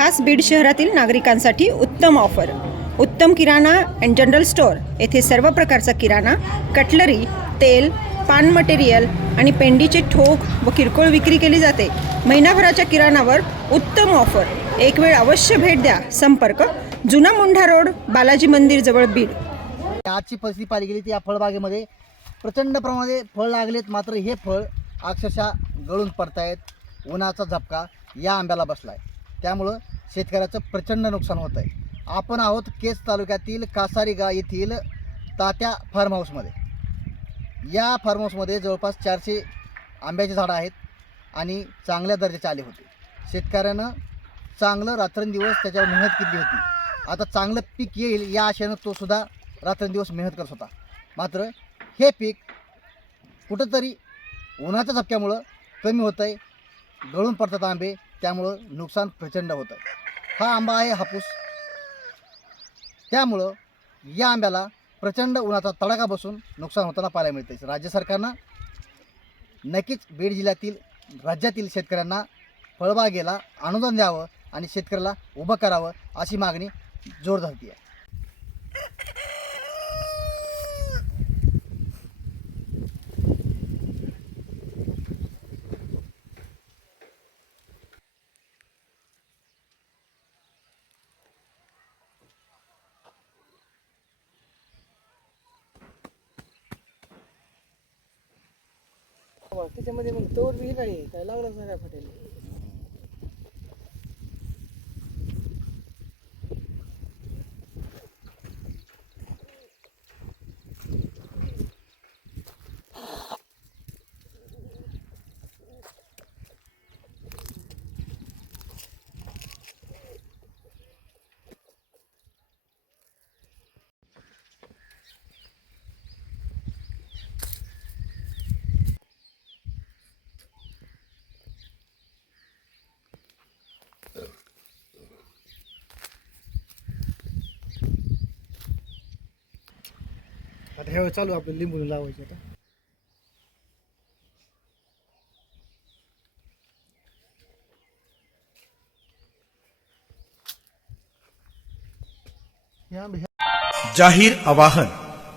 खास बीड शहरातील नागरिकांसाठी उत्तम ऑफर. उत्तम किराणा अँड जनरल स्टोअर येथे सर्व प्रकारचा किराणा कटलरी तेल पान मटेरियल आणि पेंडीचे ठोक व किरकोळ विक्री केली जाते. महिनाभराच्या किराणावर उत्तम ऑफर. एक वेळ अवश्य भेट द्या. संपर्क जुना मुंढा रोड बालाजी मंदिर जवळ बीड. आजची परिस्थिती पाहिली गेली ती या फळबागेमध्ये. प्रचंड प्रमाणात फळ लागलेत. मात्र हे फळ अक्षरशः गळून पडतायत. उन्हाचा झपका या आंब्याला बसला आहे त्यामुळं शेतकऱ्याचं प्रचंड नुकसान होत आहे. आपण आहोत केस तालुक्यातील कासारीगा येथील तात्या फार्म हाऊसमध्ये या फार्म हाऊसमध्ये जवळपास चारशे आंब्याची झाडं आहेत आणि चांगल्या दर्जाचे आले होते. शेतकऱ्यानं चांगलं रात्रंदिवस त्याच्यावर मेहनत केली होती. आता चांगलं पीक येईल या आशेनं तो सुद्धा रात्रंदिवस मेहनत करत होता. मात्र हे पीक कुठंतरी उन्हाच्या झपक्यामुळं कमी होतं आहे गळून पडतात आंबे. त्यामुळं नुकसान प्रचंड होतं हा आंबा आहे हापूस. त्यामुळं या आंब्याला प्रचंड उन्हाचा तडाखा बसून नुकसान होताना पाहायला मिळते राज्य सरकारनं नक्कीच बीड जिल्ह्यातील राज्यातील शेतकऱ्यांना फळबागेला अनुदान द्यावं आणि शेतकऱ्याला उभं करावं अशी मागणी जोर धरती आहे त्याच्यामध्ये मग तोड बी नाही काय लावलं नाही काय फटेल आता ह्यावेळी चालू आपलं लिंबू लावायचे आता. जाहीर आवाहन.